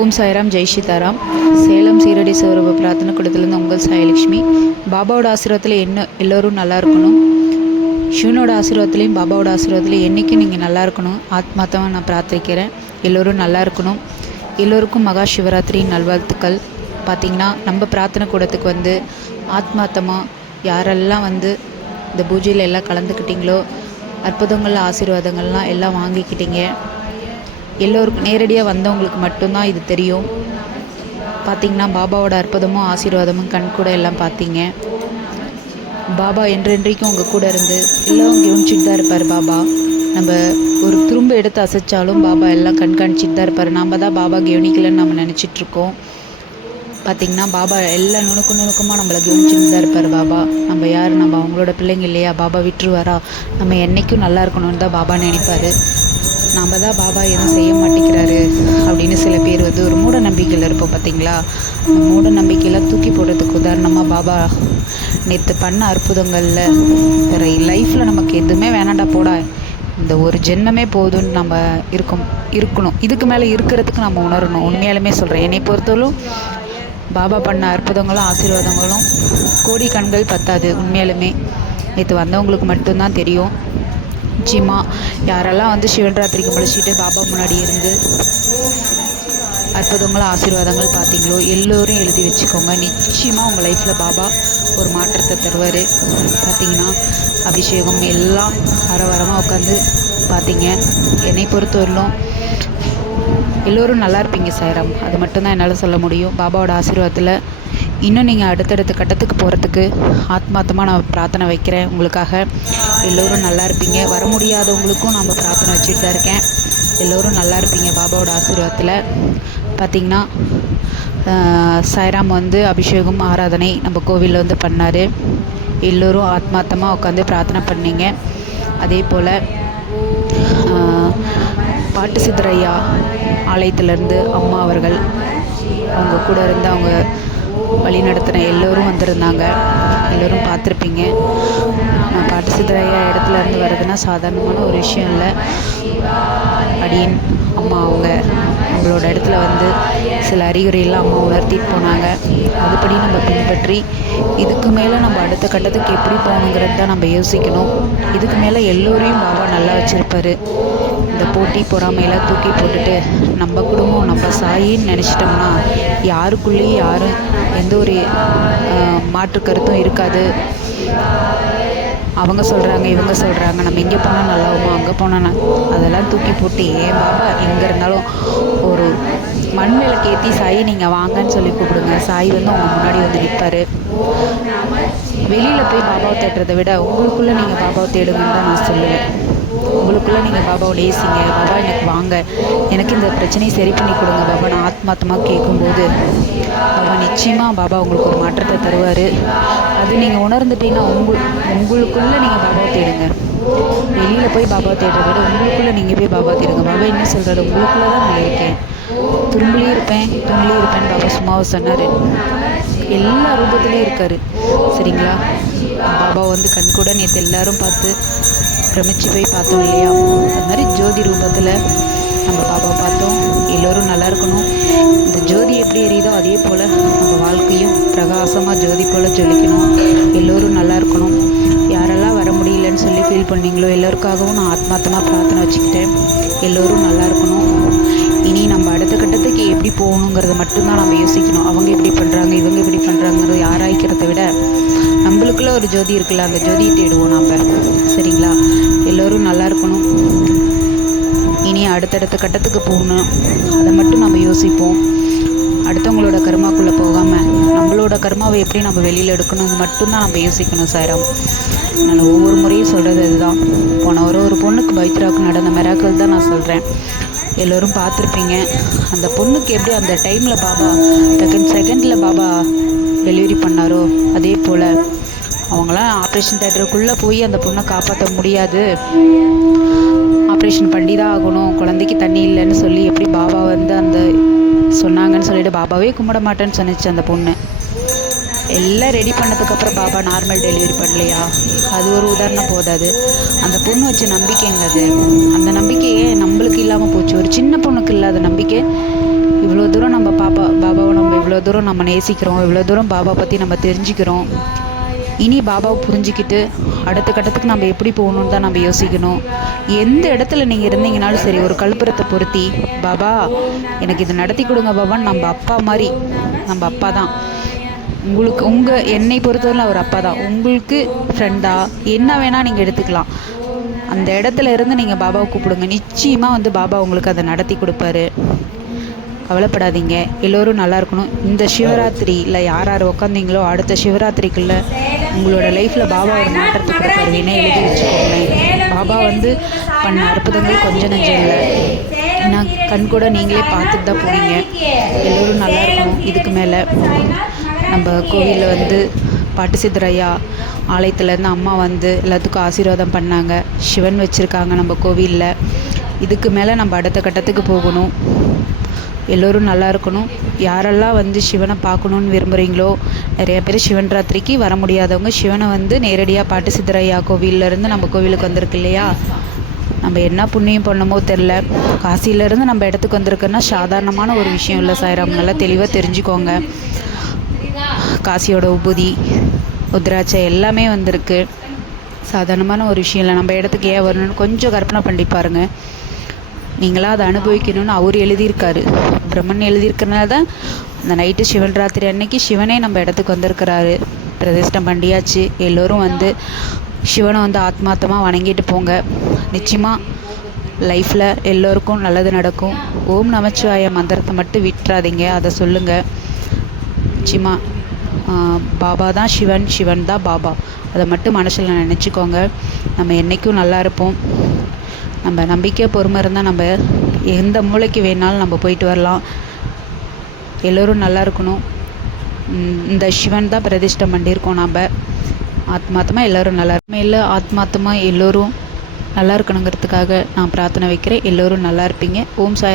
ஓம் சாய்ராம் ஜெய் சீதாராம். சேலம் சீரடி சிவரூப பிரார்த்தனை கூடத்துலேருந்து உங்கள் சாயலட்சுமி. பாபாவோட ஆசீர்வாதத்தில் என்ன எல்லோரும் நல்லா இருக்கணும்? சிவனோட ஆசீர்வாதத்துலேயும் பாபாவோட ஆசீர்வாதத்துலேயும் என்றைக்கும் நீங்கள் நல்லா இருக்கணும்? ஆத்மாத்தமாக நான் பிரார்த்திக்கிறேன். எல்லோரும் நல்லா இருக்கணும். எல்லோருக்கும் மகா சிவராத்திரி நல்வாழ்த்துக்கள். பார்த்திங்கன்னா நம்ம பிரார்த்தனை கூடத்துக்கு வந்து ஆத்மாத்தமாக யாரெல்லாம் வந்து இந்த பூஜையில் எல்லாம் கலந்துக்கிட்டிங்களோ அற்புதங்கள் ஆசீர்வாதங்கள்லாம் எல்லாம் வாங்கிக்கிட்டீங்க. எல்லோருக்கும் நேரடியாக வந்தவங்களுக்கு மட்டும்தான் இது தெரியும். பார்த்திங்கன்னா பாபாவோட அற்புதமும் ஆசீர்வாதமும் கண் கூட எல்லாம் பார்த்தீங்க. பாபா என்றென்றைக்கும் உங்கள் கூட இருந்து எல்லாம் கவனிச்சிட்டு தான் இருப்பார் பாபா. நம்ம ஒரு துரும்பு எடுத்து அசைச்சாலும் பாபா எல்லாம் கண்காணிச்சிட்டு தான் இருப்பார். நம்ம தான் பாபா கவனிக்கலன்னு நம்ம நினச்சிட்ருக்கோம் பார்த்திங்கன்னா பாபா எல்லா நுணுக்கு நுணுக்கமாக நம்மளை கவனிச்சுட்டு தான் இருப்பார் பாபா. நம்ம யார்? நம்ம அவங்களோட பிள்ளைங்க இல்லையா? பாபா விட்டுருவாரா? நம்ம என்றைக்கும் நல்லா இருக்கணும்னு தான் பாபா நினைப்பார். நாம் தான் பாபா எதுவும் செய்ய மாட்டேங்கிறாரு அப்படின்னு சில பேர் வந்து ஒரு மூட நம்பிக்கையில் இருப்போம் பார்த்தீங்களா அந்த மூட நம்பிக்கையெல்லாம் தூக்கி போடுறதுக்கு உதாரணமாக பாபா நேற்று பண்ண அற்புதங்களில் வேறு லைஃப்பில் நமக்கு எதுவுமே வேணாண்டா போடா. இந்த ஒரு ஜென்மமே போதும்னு நம்ம இருக்கும் இருக்கணும். இதுக்கு மேலே இருக்கிறதுக்கு நம்ம உணரணும். உண்மையாலுமே சொல்கிறேன் என்னை பொறுத்தவரைக்கும் பாபா பண்ண அற்புதங்களும் ஆசீர்வாதங்களும் கோடி கண்கள் பத்தாது உண்மையாலுமே. நேற்று வந்தவங்களுக்கு மட்டும்தான் தெரியும். நிச்சயமாக யாரெல்லாம் வந்து சிவன்ராத்திரிக்கு முழிச்சிட்டு பாபா முன்னாடி இருந்து அற்புதங்கள் ஆசீர்வாதங்கள் பார்த்தீங்களோ எல்லோரும் எழுதி வச்சுக்கோங்க. நிச்சயமாக உங்கள் லைஃப்பில் பாபா ஒரு மாற்றத்தை தருவார். பார்த்தீங்கன்னா அபிஷேகம் எல்லாம் வரவரமாக உட்காந்து பார்த்தீங்க. என்னை பொறுத்தவரையிலும் எல்லோரும் நல்லா இருப்பீங்க சாய்ராம். அது மட்டும்தான் என்னால் சொல்ல முடியும். பாபாவோட ஆசீர்வாதத்தில் இன்னும் நீங்கள் அடுத்தடுத்த கட்டத்துக்கு போகிறதுக்கு ஆத்மார்த்தமாக நான் பிரார்த்தனை வைக்கிறேன். உங்களுக்காக எல்லோரும் நல்லா இருப்பீங்க. வர முடியாதவங்களுக்கும் நம்ம பிரார்த்தனை வச்சுட்டு தான் இருக்கேன். எல்லோரும் நல்லா இருப்பீங்க பாபாவோட ஆசீர்வாதத்தில். பார்த்திங்கன்னா சாய்ராம் வந்து அபிஷேகம் ஆராதனை நம்ம கோவிலில் வந்து பண்ணார். எல்லோரும் ஆத்மார்த்தமாக உட்காந்து பிரார்த்தனை பண்ணீங்க. அதே போல் பாட்டு சித்தரையா ஆலயத்திலேருந்து அம்மா அவர்கள் அவங்க கூட இருந்து அவங்க வழி நடத்தின எல்லோரும் வந்திருந்தாங்க. எல்லோரும் பார்த்துருப்பீங்க. நான் பாட்டு சித்தரையா இடத்துல இருந்து வர்றதுன்னா சாதாரணமான ஒரு விஷயம் இல்லை. அடியின் அம்மா அவங்க நம்மளோட இடத்துல வந்து சில அறிகுறியெல்லாம் அம்மா உணர்த்திட்டு போனாங்க. அதுபடி நம்ம பின்பற்றி இதுக்கு மேலே நம்ம அடுத்த கட்டத்துக்கு எப்படி போகணுங்கிறது தான் நம்ம யோசிக்கணும். இதுக்கு மேலே எல்லோரையும் பாபா நல்லா வச்சுருப்பாரு. இந்த போட்டி பொறாமையெல்லாம் தூக்கி போட்டுட்டு நம்ம குடும்பம் நம்ம சாயின்னு நினச்சிட்டோம்னா யாருக்குள்ளேயும் யாரும் எந்த ஒரு மாற்று கருத்தும் இருக்காது. அவங்க சொல்கிறாங்க இவங்க சொல்கிறாங்க நம்ம இங்கே போனால் நல்லாவுமா அங்கே போனால் அதெல்லாம் தூக்கி போட்டு ஏன் பாபா எங்கே இருந்தாலும் ஒரு மண் விளக்கு சாய் நீங்கள் வாங்கன்னு சொல்லி கூப்பிடுங்க. சாய் வந்து அவங்க முன்னாடி வந்து நிற்பார் வெளியில் போய் பாபாவை தேடுறதை விட உங்களுக்குள்ளே நீங்கள் பாபாவை தேடுங்கன்னு தான் நான் சொல்லுவேன். பாபாவை நேசிங்க பாபா எனக்கு வாங்க. எனக்கு இந்த பிரச்சனையை சரி பண்ணி கொடுங்க பாபா. நான் ஆத்மாத்தமாக கேட்கும்போது பாபா நிச்சயமாக பாபா உங்களுக்கு ஒரு மாற்றத்தை தருவார். அது நீங்கள் உணர்ந்துட்டீங்கன்னா உங்கள் உங்களுக்குள்ளே நீங்கள் பாபாவை தேடுங்க. வெளியில் போய் பாபா தேடுறத விட உங்களுக்குள்ளே நீங்கள் போய் பாபா தேடுங்க. பாபா என்ன சொல்கிறாரு உங்களுக்குள்ளே தான் நான் இருக்கேன். துரும்புலேயும் இருப்பேன் துணிலையும் இருப்பேன் பாபா சும்மாவை சொன்னார். எல்லா ரூபத்துலேயும் இருக்கார். சரிங்களா? பாபா வந்து கண் கூட நேற்று எல்லாரும் பார்த்து பிரமிச்சு போய் பார்த்தோம் இல்லையா? அது மாதிரி ஜோதி ரூபத்தில் நம்ம பாப்பா பார்த்தோம். எல்லோரும் நல்லா இருக்கணும். இந்த ஜோதி எப்படி எரியுதோ அதே போல் நம்ம வாழ்க்கையும் பிரகாசமாக ஜோதி போல் ஜொலிக்கணும். எல்லோரும் நல்லா இருக்கணும். யாரெல்லாம் வர முடியலன்னு சொல்லி ஃபீல் பண்ணீங்களோ எல்லோருக்காகவும் நான் ஆத்மார்த்தமாக பிரார்த்தனை வச்சுக்கிட்டேன். எல்லோரும் நல்லா இருக்கணும். இனி நம்ம அடுத்த கட்டத்துக்கு எப்படி போகணுங்கிறத மட்டும்தான் நம்ம யோசிக்கணும். அவங்க எப்படி பண்ணுறாங்க இவங்க எப்படி பண்ணுறாங்கிறத ஆராய்க்கிறத விட நம்மளுக்குள்ள ஒரு ஜோதி இருக்குல்ல அந்த ஜோதியை தேடுவோம் நாம். சரிங்களா? எல்லோரும் நல்லா இருக்கணும். இனி அடுத்தடுத்த கட்டத்துக்கு போகணும். அதை மட்டும் நம்ம யோசிப்போம். அடுத்தவங்களோட கர்மாக்குள்ளே போகாமல் நம்மளோட கர்மாவை எப்படி நம்ம வெளியில் எடுக்கணும் மட்டும்தான் நம்ம யோசிக்கணும் சாய்ராம். நான் ஒவ்வொரு முறையும் சொல்கிறது இதுதான் போன ஒரு ஒரு பொண்ணுக்கு பைத்ராக்கு நடந்த மெராக்கள் தான் நான் சொல்கிறேன் எல்லோரும் பார்த்துருப்பீங்க. அந்த பொண்ணுக்கு எப்படி அந்த டைமில் பாபா செகண்ட் செகண்டில் பாபா டெலிவரி பண்ணாரோ அதே போல். அவங்களாம் ஆப்ரேஷன் தேட்டருக்குள்ளே போய் அந்த பொண்ணை காப்பாற்ற முடியாது. ஆப்ரேஷன் பண்ணி தான் ஆகணும். குழந்தைக்கு தண்ணி இல்லைன்னு சொல்லி எப்படி பாபா வந்து அந்த சொன்னாங்கன்னு சொல்லிட்டு பாபாவே கும்பிட மாட்டேன்னு சொன்னிச்சு அந்த பொண்ணு. எல்லாம் ரெடி பண்ணதுக்கப்புறம் பாபா நார்மல் டெலிவரி பண்ணலையா? அது ஒரு உதாரணம் போதாது அந்த பொண்ணு வச்ச நம்பிக்கைங்க அது அந்த நம்பிக்கையே நம்மளுக்கு இல்லாமல் போச்சு. ஒரு சின்ன பொண்ணுக்கு இல்லாத நம்பிக்கை. இவ்வளோ தூரம் நம்ம பாப்பா பாபாவை நம்ம இவ்வளோ தூரம் நம்ம நேசிக்கிறோம். இவ்வளோ தூரம் பாபா பற்றி நம்ம தெரிஞ்சுக்கிறோம். இனி பாபாவை புரிஞ்சுக்கிட்டு அடுத்த கட்டத்துக்கு நம்ம எப்படி போகணுன்னு தான் நம்ம யோசிக்கணும். எந்த இடத்துல நீங்கள் இருந்தீங்கனாலும் சரி ஒரு கழுப்புறத்தை பொருத்தி பாபா எனக்கு இது நடத்தி கொடுங்க பாபான்னு நம்ம அப்பா மாதிரி நம்ம அப்பா தான். உங்களுக்கு உங்கள் என்னை பொறுத்தவரையில் அவர் அப்பா தான் உங்களுக்கு ஃப்ரெண்டாக என்ன வேணால் நீங்கள் எடுத்துக்கலாம். அந்த இடத்துல இருந்து நீங்கள் பாபாவை கூப்பிடுங்க. நிச்சயமாக வந்து பாபா உங்களுக்கு அதை நடத்தி கொடுப்பாரு. கவலைப்படாதீங்க. எல்லோரும் நல்லா இருக்கணும். இந்த சிவராத்திரியில் யார் யார் உக்காந்தீங்களோ அடுத்த சிவராத்திரிக்குள்ள உங்களோட லைஃப்பில் பாபா ஒரு மாற்றத்தை கொடுப்பாரு. வேணா எழுதி வச்சுக்கோங்களேன். பாபா வந்து பண்ண அற்புதங்கள் கொஞ்சம் நஞ்சம் இல்லை. நான் கண் கூட நீங்களே பார்த்துட்டு தான் போவீங்க எல்லோரும் நல்லா இருக்கணும். இதுக்கு மேலே நம்ம கோவிலில் வந்து பாட்டு சித்தரையா ஆலயத்துலேருந்து அம்மா வந்து எல்லாத்துக்கும் ஆசீர்வாதம் பண்ணாங்க. சிவன் வச்சுருக்காங்க நம்ம கோவிலில். இதுக்கு மேலே நம்ம அடுத்த கட்டத்துக்கு போகணும். எல்லோரும் நல்லா இருக்கணும். யாரெல்லாம் வந்து சிவனை பார்க்கணுன்னு விரும்புகிறீங்களோ நிறைய பேர் சிவன் ராத்திரிக்கு வர முடியாதவங்க சிவனை வந்து நேரடியாக பாட்டு சித்தரையா கோவில்லேருந்து நம்ம கோவிலுக்கு வந்திருக்கு இல்லையா? நம்ம என்ன புண்ணியம் பண்ணமோ தெரில காசியிலேருந்து நம்ம இடத்துக்கு வந்திருக்கோன்னா சாதாரணமான ஒரு விஷயம் இல்லை சாய்ராம். நல்லா தெளிவாக தெரிஞ்சுக்கோங்க. காசியோட உபுதி உத்ராட்சை எல்லாமே வந்திருக்கு. சாதாரணமான ஒரு விஷயம் இல்லை. நம்ம இடத்துக்கு ஏன் வரணும்னு கொஞ்சம் கற்பனை பண்ணி பாருங்கள் நீங்களாக அதை அனுபவிக்கணும்னு அவர் எழுதியிருக்காரு. பிரம்மன் எழுதியிருக்கிறனால தான் அந்த நைட்டு சிவன் ராத்திரி அன்னைக்கு சிவனே நம்ம இடத்துக்கு வந்திருக்கிறாரு. பிரதிஷ்டம் பண்ணியாச்சு. எல்லோரும் வந்து சிவனை வந்து ஆத்மாத்தமாக வணங்கிட்டு போங்க. நிச்சயமாக லைஃப்பில் எல்லோருக்கும் நல்லது நடக்கும். ஓம் நமச்சிவாய மந்திரத்தை மட்டும் விட்டுறாதீங்க. அதை சொல்லுங்கள் நிச்சயமாக பாபா தான் சிவன் சிவன் தான் பாபா. அதை மட்டும் மனசில் நினச்சிக்கோங்க. நம்ம என்றைக்கும் நல்லா இருப்போம். நம்ம நம்பிக்கை பொறுமை இருந்தால் நம்ம எந்த மூளைக்கு வேணாலும் நம்ம போயிட்டு வரலாம். எல்லோரும் நல்லா இருக்கணும். உம் இந்த சிவன் தான் பிரதிஷ்டம் பண்ணியிருக்கோம் நம்ம ஆத்மாத்தமா எல்லோரும் நல்லா மேலே ஆத்மாத்தமா எல்லோரும் நல்லா இருக்கணுங்கிறதுக்காக நான் பிரார்த்தனை வைக்கிறேன். எல்லோரும் நல்லா இருப்பீங்க. ஓம் சாய்